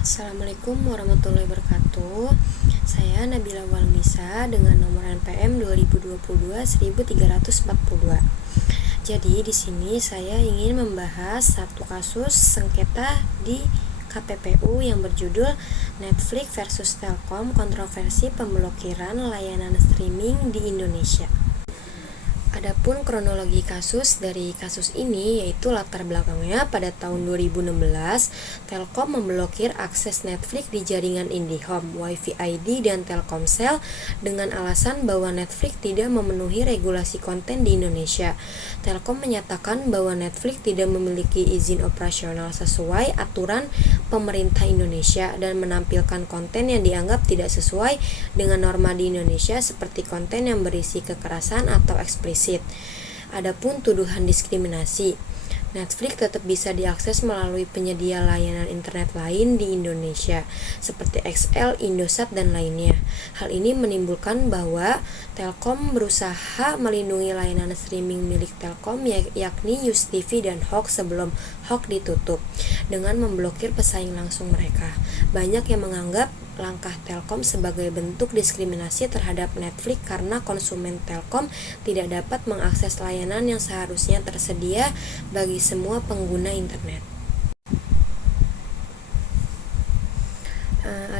Assalamualaikum warahmatullahi wabarakatuh. Saya Nabila Walmisa dengan nomor NPM 2022-1342. Jadi di sini saya ingin membahas satu kasus sengketa di KPPU yang berjudul Netflix versus Telkom, kontroversi pemblokiran layanan streaming di Indonesia. Adapun kronologi kasus dari kasus ini yaitu latar belakangnya pada tahun 2016, Telkom memblokir akses Netflix di jaringan IndiHome, WiFi ID, dan Telkomsel dengan alasan bahwa Netflix tidak memenuhi regulasi konten di Indonesia. Telkom menyatakan bahwa Netflix tidak memiliki izin operasional sesuai aturan pemerintah Indonesia dan menampilkan konten yang dianggap tidak sesuai dengan norma di Indonesia seperti konten yang berisi kekerasan atau eksplisit. Adapun tuduhan diskriminasi, Netflix tetap bisa diakses melalui penyedia layanan internet lain di Indonesia seperti XL, Indosat, dan lainnya. Hal ini menimbulkan bahwa Telkom berusaha melindungi layanan streaming milik Telkom yakni YusTV dan HOK sebelum HOK ditutup dengan memblokir pesaing langsung mereka. Banyak yang menganggap langkah Telkom sebagai bentuk diskriminasi terhadap Netflix karena konsumen Telkom tidak dapat mengakses layanan yang seharusnya tersedia bagi semua pengguna internet.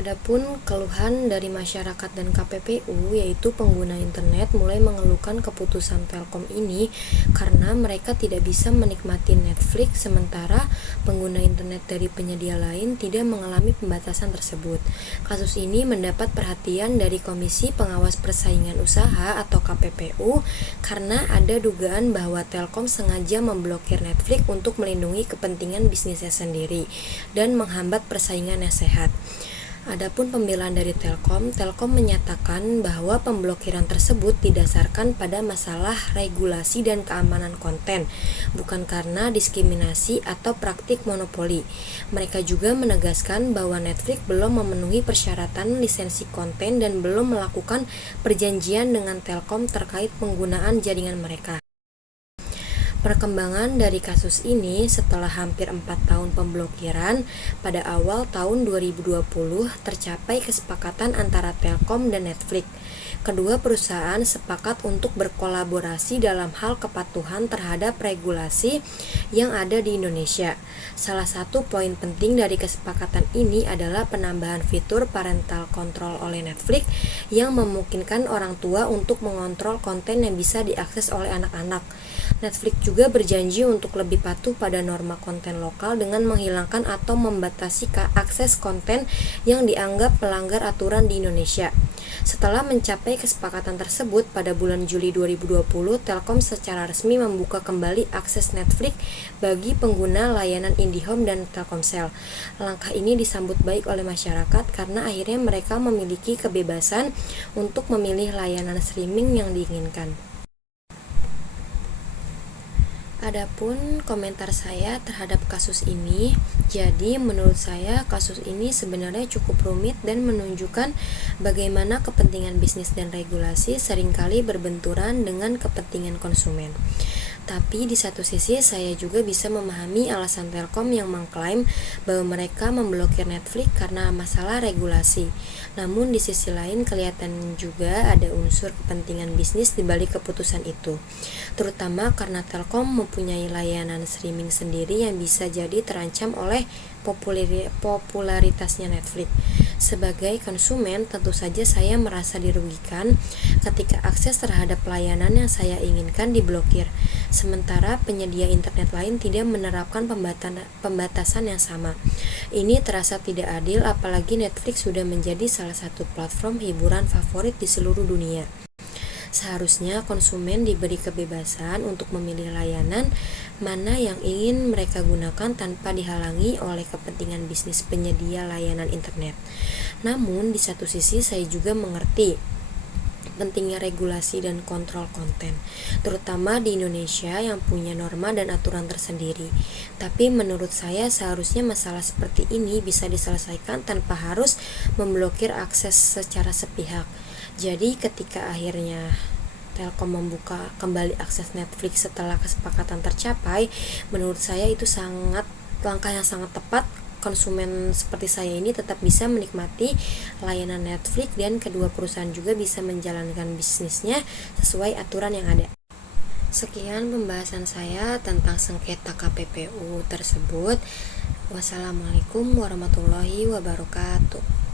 Adapun keluhan dari masyarakat dan KPPU yaitu pengguna internet mulai mengeluhkan keputusan Telkom ini karena mereka tidak bisa menikmati Netflix sementara pengguna internet dari penyedia lain tidak mengalami pembatasan tersebut. Kasus ini mendapat perhatian dari Komisi Pengawas Persaingan Usaha atau KPPU karena ada dugaan bahwa Telkom sengaja memblokir Netflix untuk melindungi kepentingan bisnisnya sendiri dan menghambat persaingan yang sehat. Adapun pembelaan dari Telkom menyatakan bahwa pemblokiran tersebut didasarkan pada masalah regulasi dan keamanan konten, bukan karena diskriminasi atau praktik monopoli. Mereka juga menegaskan bahwa Netflix belum memenuhi persyaratan lisensi konten dan belum melakukan perjanjian dengan Telkom terkait penggunaan jaringan mereka. Perkembangan dari kasus ini setelah hampir 4 tahun pemblokiran, pada awal tahun 2020 tercapai kesepakatan antara Telkom dan Netflix. Kedua perusahaan sepakat untuk berkolaborasi dalam hal kepatuhan terhadap regulasi yang ada di Indonesia. Salah satu poin penting dari kesepakatan ini adalah penambahan fitur parental control oleh Netflix yang memungkinkan orang tua untuk mengontrol konten yang bisa diakses oleh anak-anak. Netflix juga berjanji untuk lebih patuh pada norma konten lokal dengan menghilangkan atau membatasi akses konten yang dianggap melanggar aturan di Indonesia. Setelah mencapai kesepakatan tersebut, pada bulan Juli 2020, Telkom secara resmi membuka kembali akses Netflix bagi pengguna layanan IndiHome dan Telkomsel. Langkah ini disambut baik oleh masyarakat karena akhirnya mereka memiliki kebebasan untuk memilih layanan streaming yang diinginkan. Adapun komentar saya terhadap kasus ini, jadi menurut saya kasus ini sebenarnya cukup rumit dan menunjukkan bagaimana kepentingan bisnis dan regulasi seringkali berbenturan dengan kepentingan konsumen. Tapi di satu sisi saya juga bisa memahami alasan Telkom yang mengklaim bahwa mereka memblokir Netflix karena masalah regulasi. Namun di sisi lain kelihatan juga ada unsur kepentingan bisnis di balik keputusan itu. Terutama karena Telkom mempunyai layanan streaming sendiri yang bisa jadi terancam oleh popularitasnya Netflix. Sebagai konsumen, tentu saja saya merasa dirugikan ketika akses terhadap layanan yang saya inginkan diblokir, sementara penyedia internet lain tidak menerapkan pembatasan yang sama. Ini terasa tidak adil, apalagi Netflix sudah menjadi salah satu platform hiburan favorit di seluruh dunia. Seharusnya konsumen diberi kebebasan untuk memilih layanan mana yang ingin mereka gunakan tanpa dihalangi oleh kepentingan bisnis penyedia layanan internet. Namun, di satu sisi saya juga mengerti pentingnya regulasi dan kontrol konten, terutama di Indonesia yang punya norma dan aturan tersendiri. Tapi menurut saya seharusnya masalah seperti ini bisa diselesaikan tanpa harus memblokir akses secara sepihak. Jadi ketika akhirnya Telkom membuka kembali akses Netflix setelah kesepakatan tercapai, menurut saya itu langkah yang sangat tepat konsumen seperti saya ini tetap bisa menikmati layanan Netflix dan kedua perusahaan juga bisa menjalankan bisnisnya sesuai aturan yang ada. Sekian pembahasan saya tentang sengketa KPPU tersebut. Wassalamualaikum warahmatullahi wabarakatuh.